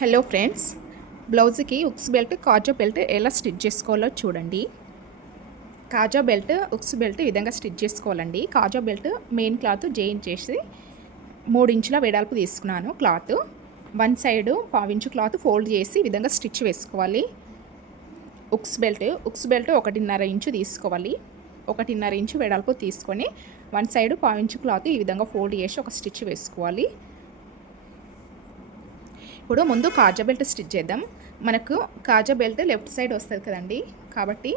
Hello friends బ్లౌజ్కి hooks belt కాజా belt ఎలా స్టిచ్ చేసుకోవాలో చూడండి. కాజా బెల్ట్ ఉక్స్ బెల్ట్ ఈ విధంగా స్టిచ్ చేసుకోవాలండి. కాజా బెల్ట్ మెయిన్ క్లాత్ జైన్ చేసి మూడు ఇంచుల వెడల్పు తీసుకున్నాను క్లాత్. వన్ సైడ్ పావించు క్లాత్ ఫోల్డ్ చేసి ఈ విధంగా స్టిచ్ వేసుకోవాలి. ఉక్స్ బెల్ట్ ఉక్స్ బెల్ట్ ఒకటిన్నర ఇంచు తీసుకోవాలి. ఒకటిన్నర ఇంచు వెడల్పు తీసుకొని వన్ సైడ్ పావించు క్లాత్ ఈ విధంగా ఫోల్డ్ చేసి ఒక స్టిచ్ వేసుకోవాలి. ఇప్పుడు ముందు కాజా బెల్ట్ స్టిచ్ చేద్దాం. మనకు కాజా బెల్ట్ లెఫ్ట్ సైడ్ వస్తుంది కదండి. కాబట్టి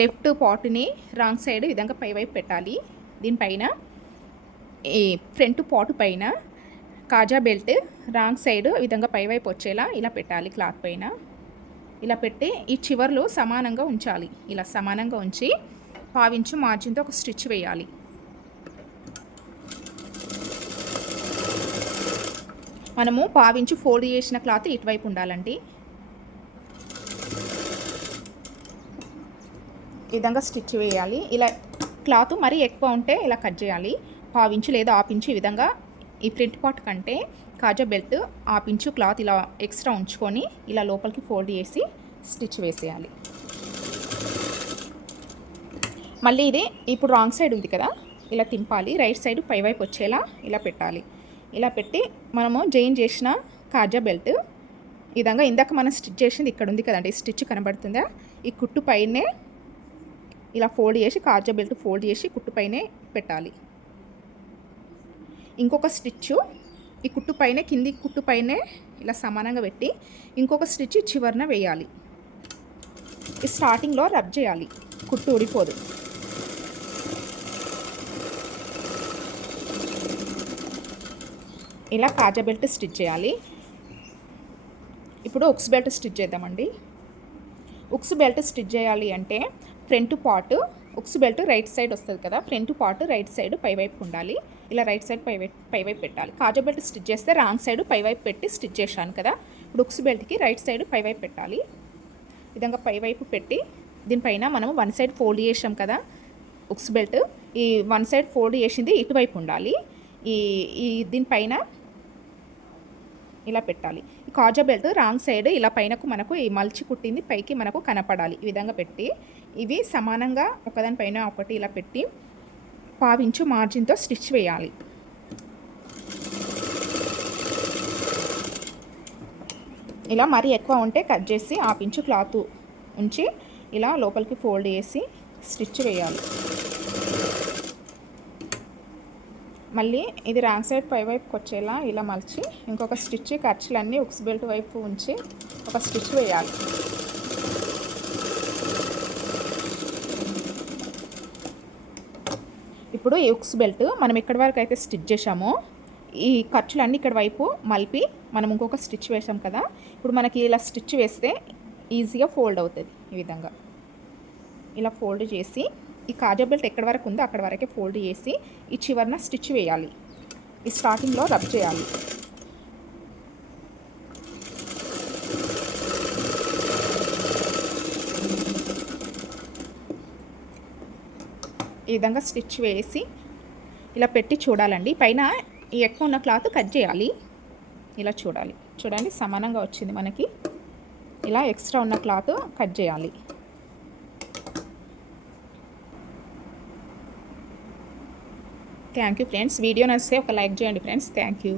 లెఫ్ట్ పాటుని రాంగ్ సైడ్ విధంగా పైవైపు పెట్టాలి. దీనిపైన ఈ ఫ్రంట్ పాటు పైన కాజా బెల్ట్ రాంగ్ సైడ్ విధంగా పైవైపు వచ్చేలా ఇలా పెట్టాలి క్లాత్ పైన. ఇలా పెట్టి ఈ చివర్లో సమానంగా ఉంచాలి. ఇలా సమానంగా ఉంచి పావించు మార్జిన్తో ఒక స్టిచ్ వేయాలి. మనము పావించు ఫోల్డ్ చేసిన క్లాత్ ఇటువైపు ఉండాలండి. ఈ విధంగా స్టిచ్ వేయాలి. ఇలా క్లాత్ మరీ ఎక్కువ ఉంటే ఇలా కట్ చేయాలి. పావించు లేదా ఆపించు ఈ విధంగా ఈ ప్రింట్ పార్ట్ కంటే కాజా బెల్ట్ ఆపించు క్లాత్ ఇలా ఎక్స్ట్రా ఉంచుకొని ఇలా లోపలికి ఫోల్డ్ చేసి స్టిచ్ వేసేయాలి. మళ్ళీ ఇది ఇప్పుడు రాంగ్ సైడ్ ఉంది కదా ఇలా తింపాలి. రైట్ సైడ్ పైవైపు వచ్చేలా ఇలా పెట్టాలి. ఇలా పెట్టి మనము జైన్ చేసిన కాజా బెల్ట్. ఈ విధంగా ఇందాక మనం స్టిచ్ చేసింది ఇక్కడ ఉంది కదండి స్టిచ్ కనబడుతుందా? ఈ కుట్టు పైనే ఇలా ఫోల్డ్ చేసి కాజా బెల్ట్ ఫోల్డ్ చేసి కుట్టు పైనే పెట్టాలి. ఇంకొక స్టిచ్ ఈ కుట్టు పైనే కింది కుట్టు పైనే ఇలా సమానంగా పెట్టి ఇంకొక స్టిచ్ చివరన వేయాలి. ఈ స్టార్టింగ్లో రబ్ చేయాలి కుట్టు ఊడిపోదు. ఇలా కాజా బెల్ట్ స్టిచ్ చేయాలి. ఇప్పుడు ఉక్స్ బెల్ట్ స్టిచ్ చేద్దామండి. ఉక్స్ బెల్ట్ స్టిచ్ చేయాలి అంటే front part hooks belt right side వస్తుంది కదా ఫ్రంట్ పార్ట్ రైట్ సైడ్ పైవైపు ఉండాలి. ఇలా రైట్ సైడ్ పైవైపు పైవైపు పెట్టాలి. కాజా బెల్ట్ స్టిచ్ చేస్తే రాంగ్ సైడ్ పైవైపు పెట్టి స్టిచ్ చేశాను కదా ఇప్పుడు ఉక్స్ బెల్ట్కి రైట్ సైడ్ పైవైపు పెట్టాలి. విధంగా పైవైపు పెట్టి దీనిపైన మనం వన్ సైడ్ ఫోల్డ్ చేసాం కదా ఉక్స్ బెల్ట్ ఈ వన్ సైడ్ ఫోల్డ్ చేసింది ఇటువైపు ఉండాలి. ఈ ఈ దీనిపైన ఇలా పెట్టాలి. ఈ కాజా బెల్ట్ రాంగ్ సైడ్ ఇలా పైనకు మనకు ఈ మల్చి కుట్టింది పైకి మనకు కనపడాలి. ఈ విధంగా పెట్టి ఇవి సమానంగా ఒకదానిపైన ఒకటి ఇలా పెట్టి పావించు మార్జిన్తో స్టిచ్ వేయాలి. ఇలా మరీ ఎక్కువ ఉంటే కట్ చేసి ఆ పించు క్లాత్ ఉంచి ఇలా లోపలికి ఫోల్డ్ చేసి స్టిచ్ వేయాలి. మళ్ళీ ఇది రాంగ్ సైడ్ పై వైపుకి వచ్చేలా ఇలా మలిచి ఇంకొక స్టిచ్ ఖర్చులన్నీ ఉక్స్ బెల్ట్ వైపు ఉంచి ఒక స్టిచ్ వేయాలి. ఇప్పుడు ఈ ఉక్స్ బెల్ట్ మనం ఎక్కడి వరకు అయితే స్టిచ్ చేసామో ఈ ఖర్చులన్నీ ఇక్కడ వైపు మలిపి మనం ఇంకొక స్టిచ్ వేసాం కదా. ఇప్పుడు మనకి ఇలా స్టిచ్ వేస్తే ఈజీగా ఫోల్డ్ అవుతుంది ఈ విధంగా. ఇలా ఫోల్డ్ చేసి ఈ కాజా బెల్ట్ ఎక్కడి వరకు ఉందో అక్కడ వరకే ఫోల్డ్ చేసి ఈ చివరన స్టిచ్ వేయాలి. ఈ స్టార్టింగ్లో రబ్ చేయాలి. ఈ విధంగా స్టిచ్ వేసి ఇలా పెట్టి చూడాలండి. పైన ఈ ఎక్కువ ఉన్న క్లాత్ కట్ చేయాలి. ఇలా చూడాలి. చూడండి సమానంగా వచ్చింది మనకి. ఇలా ఎక్స్ట్రా ఉన్న క్లాత్ కట్ చేయాలి. థ్యాంక్ యూ ఫ్రెండ్స్ వీడియో నచ్చితే ఒక లైక్ చేయండి ఫ్రెండ్స్ థ్యాంక్ యూ